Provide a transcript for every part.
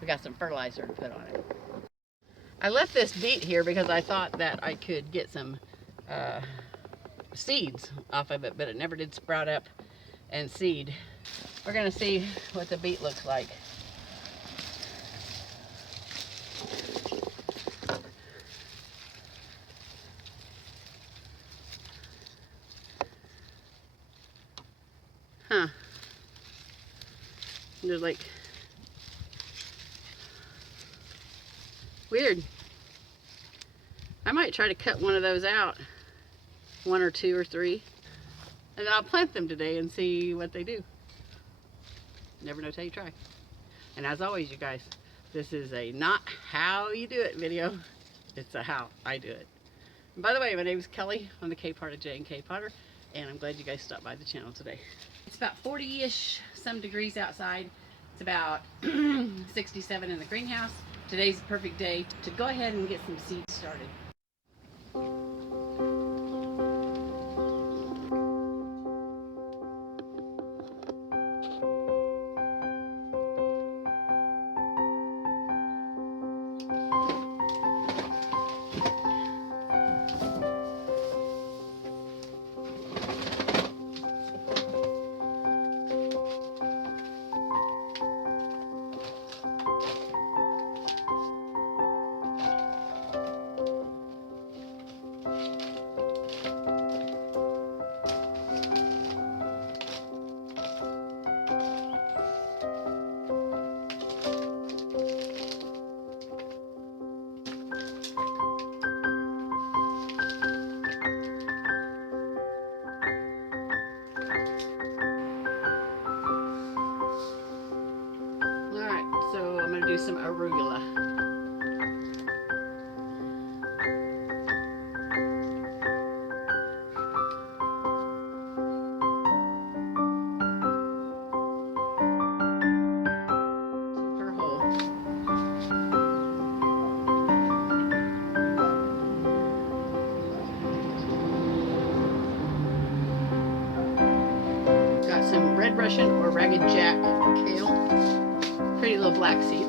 we got some fertilizer to put on it. I left this beet here because I thought that I could get some seeds off of it, but it never did sprout up and seed. We're gonna see what the beet looks like. Huh. They're like weird. I might try to cut one of those out, 1 or 2 or 3, and then I'll plant them today and see what they do. Never know till you try. And as always, you guys, this is a not how you do it video. It's a how I do it. And by the way, my name is Kelly. I'm the K-Part of J&KPotter, and I'm glad you guys stopped by the channel today. It's about 40-ish some degrees outside. It's about 67 in the greenhouse. Today's the perfect day to go ahead and get some seeds started. So I'm going to do some arugula. Per hole. Got some red Russian or ragged jack kale. Pretty little black seeds.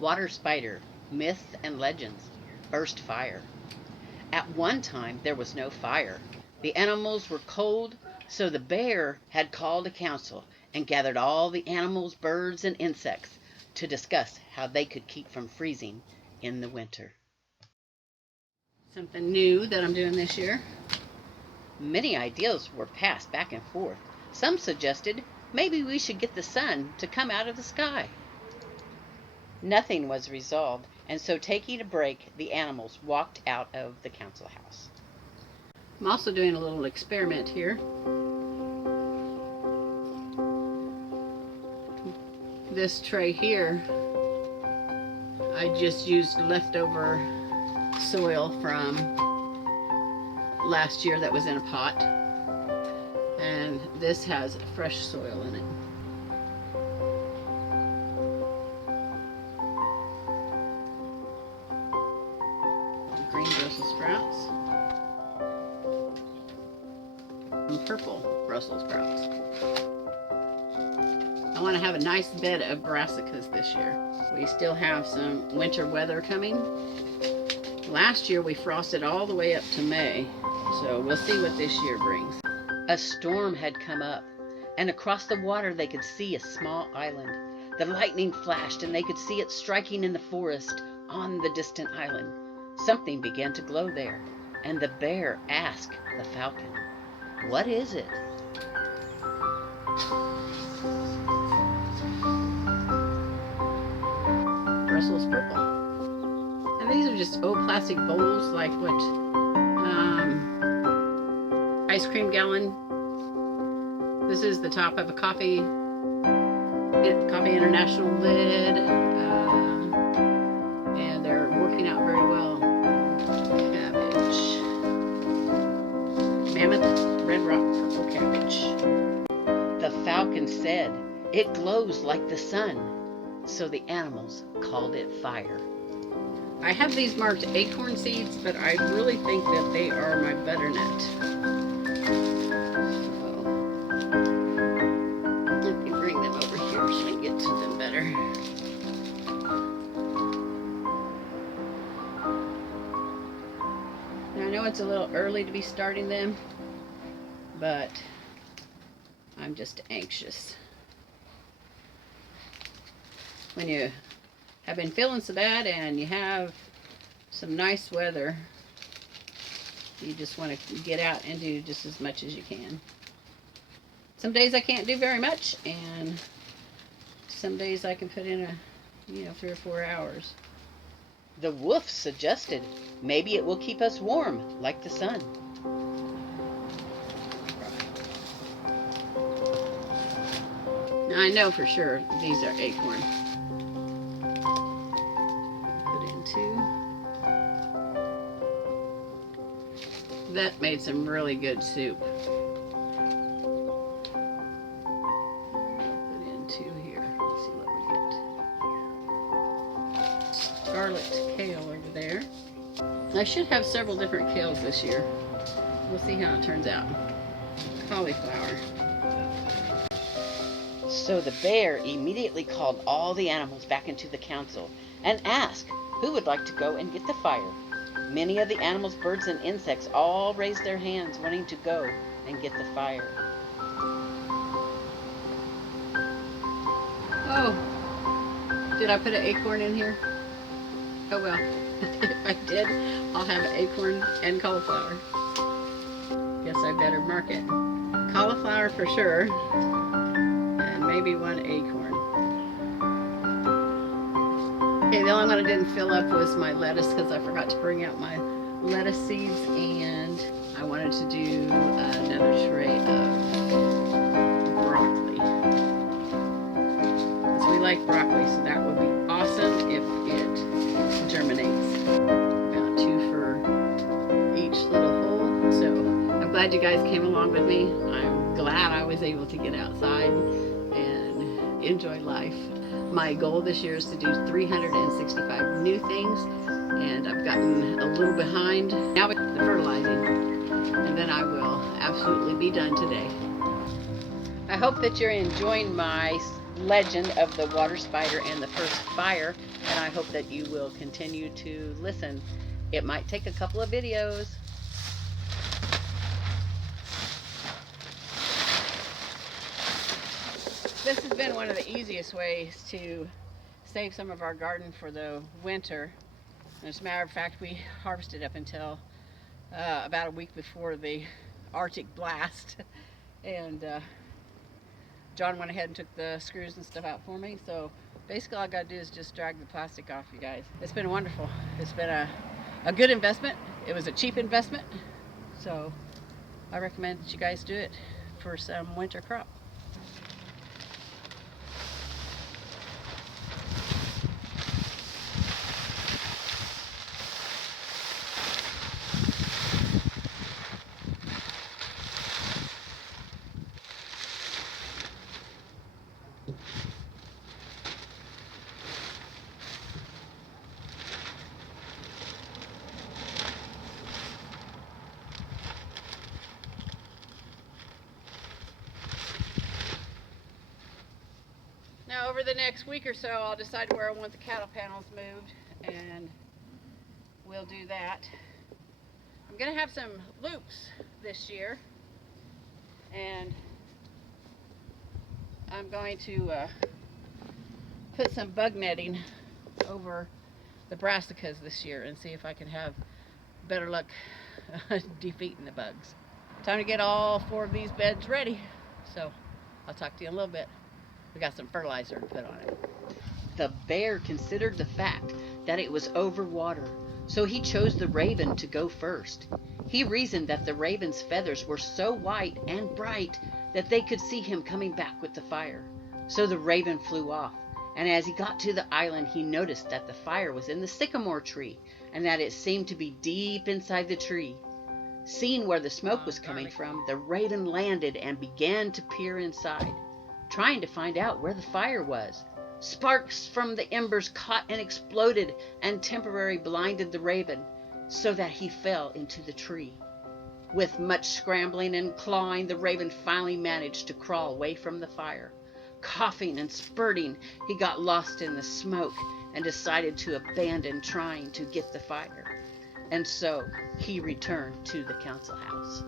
Water spider, myths and legends, first fire. At one time there was no fire. The animals were cold, so the bear had called a council and gathered all the animals, birds, and insects to discuss how they could keep from freezing in the winter. Something new that I'm doing this year. Many ideas were passed back and forth. Some suggested maybe we should get the sun to come out of the sky. Nothing was resolved, and so taking a break, the animals walked out of the council house. I'm also doing a little experiment here. This tray here, I just used leftover soil from last year that was in a pot, and this has fresh soil in it. Green Brussels sprouts and purple Brussels sprouts. I want to have a nice bed of brassicas this year. We still have some winter weather coming. Last year we frosted all the way up to May, so we'll see what this year brings. A storm had come up, and across the water they could see a small island. The lightning flashed, and they could see it striking in the forest on the distant island. Something began to glow there, and the bear asked the falcon, "What is it?" Brussels purple. And these are just old plastic bowls, like what ice cream gallon This is the top of a Coffee International lid, and they're working out very well. Cabbage, Mammoth Red Rock Purple Cabbage. The falcon said, "It glows like the sun," so the animals called it fire. I have these marked acorn seeds, but I really think that they are my butternut. So, let me bring them over here so I can get to them better. Now I know it's a little early to be starting them, but I'm just anxious. When you have been feeling so bad and you have some nice weather, you just want to get out and do just as much as you can. Some days I can't do very much, and some days I can put in 3 or 4 hours. The wolf suggested maybe it will keep us warm like the sun. Now I know for sure these are acorn. That made some really good soup. Put in 2 here. Let's see what we get. Scarlet kale over there. I should have several different kales this year. We'll see how it turns out. Cauliflower. So the bear immediately called all the animals back into the council and asked who would like to go and get the fire. Many of the animals, birds, and insects all raised their hands wanting to go and get the fire. Oh, did I put an acorn in here? Oh well, if I did, I'll have an acorn and cauliflower. Guess I better mark it. Cauliflower for sure, and maybe 1 acorn. Okay, the only one I didn't fill up was my lettuce because I forgot to bring out my lettuce seeds, and I wanted to do another tray of broccoli. Because we like broccoli, so that would be awesome if it germinates. About 2 for each little hole. So I'm glad you guys came along with me. I'm glad I was able to get outside and enjoy life. My goal this year is to do 365 new things, and I've gotten a little behind now with the fertilizing, and then I will absolutely be done today. I hope that you're enjoying my legend of the water spider and the first fire, and I hope that you will continue to listen. It might take a couple of videos. This has been one of the easiest ways to save some of our garden for the winter. As a matter of fact, we harvested up until about a week before the Arctic blast, and John went ahead and took the screws and stuff out for me. So basically all I got to do is just drag the plastic off, you guys. It's been wonderful. It's been a good investment. It was a cheap investment, so I recommend that you guys do it for some winter crop. Now over the next week or so, I'll decide where I want the cattle panels moved, and we'll do that. I'm going to have some loops this year, and I'm going to put some bug netting over the brassicas this year and see if I can have better luck defeating the bugs. Time to get all 4 of these beds ready, so I'll talk to you in a little bit. We got some fertilizer to put on it. The bear considered the fact that it was over water, so he chose the raven to go first. He reasoned that the raven's feathers were so white and bright that they could see him coming back with the fire. So the raven flew off, and as he got to the island, he noticed that the fire was in the sycamore tree, and that it seemed to be deep inside the tree. Seeing where the smoke was coming from, the raven landed and began to peer inside, trying to find out where the fire was. Sparks from the embers caught and exploded and temporarily blinded the raven, so that he fell into the tree. With much scrambling and clawing, the raven finally managed to crawl away from the fire. Coughing and spurting, he got lost in the smoke and decided to abandon trying to get the fire. And so he returned to the council house.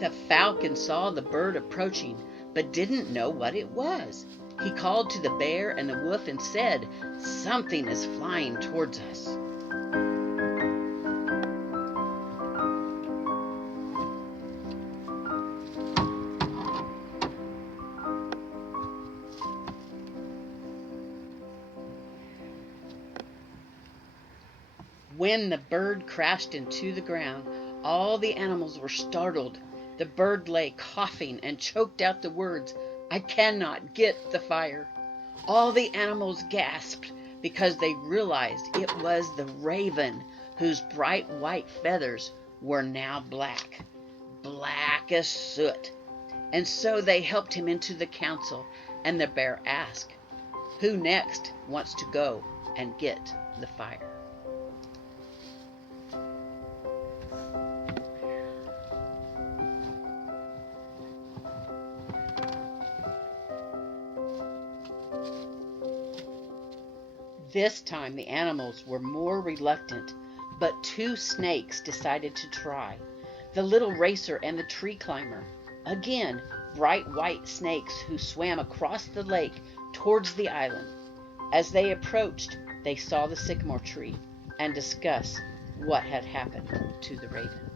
The falcon saw the bird approaching, but didn't know what it was. He called to the bear and the wolf and said, "Something is flying towards us." When the bird crashed into the ground, all the animals were startled. The bird lay coughing and choked out the words, "I cannot get the fire." All the animals gasped because they realized it was the raven, whose bright white feathers were now black as soot. And so they helped him into the council, and the bear asked, "Who next wants to go and get the fire?" This time the animals were more reluctant, but two snakes decided to try. The little racer and the tree climber. Again, bright white snakes who swam across the lake towards the island. As they approached, they saw the sycamore tree and discussed what had happened to the raven.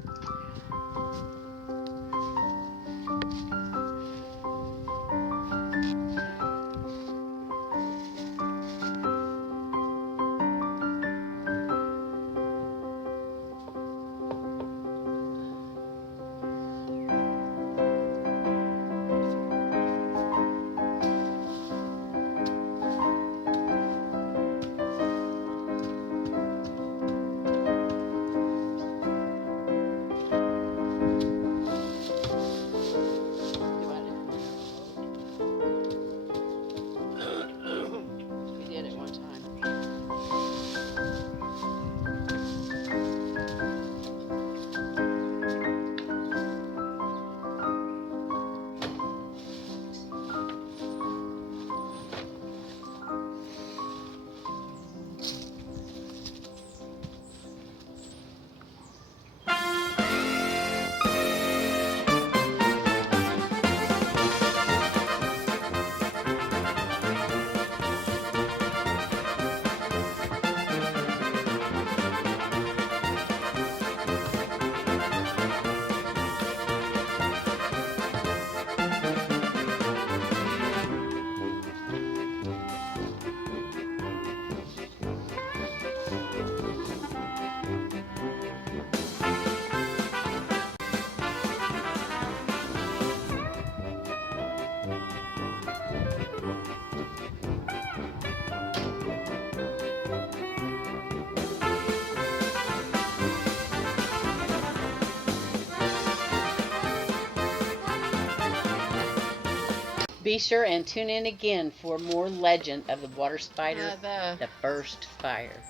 Be sure and tune in again for more legend of the water spider, the first fire.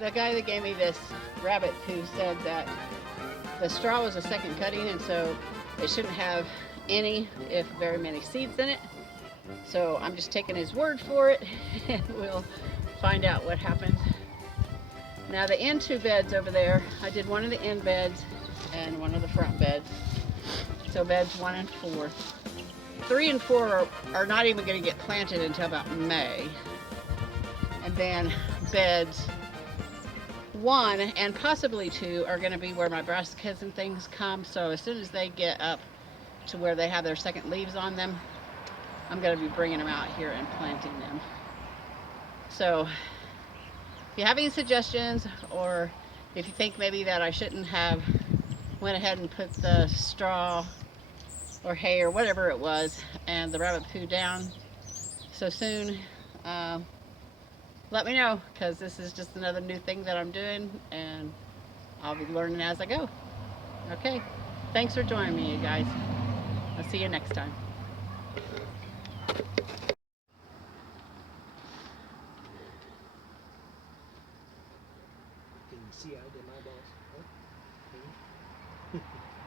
The guy that gave me this rabbit who said that the straw was a second cutting, and so it shouldn't have any, if very many seeds in it. So I'm just taking his word for it, and we'll find out what happens. Now the end two beds over there, I did one of the end beds and one of the front beds. So beds 1 and 4. 3 and 4 are not even going to get planted until about May. And then beds 1 and possibly 2 are going to be where my brassicas and things come. So as soon as they get up to where they have their second leaves on them, I'm going to be bringing them out here and planting them. So if you have any suggestions, or if you think maybe that I shouldn't have went ahead and put the straw or hay or whatever it was and the rabbit poo down so soon, let me know, because this is just another new thing that I'm doing, and I'll be learning as I go. Okay, thanks for joining me, you guys. I'll see you next time. Can you see I did my balls? Huh?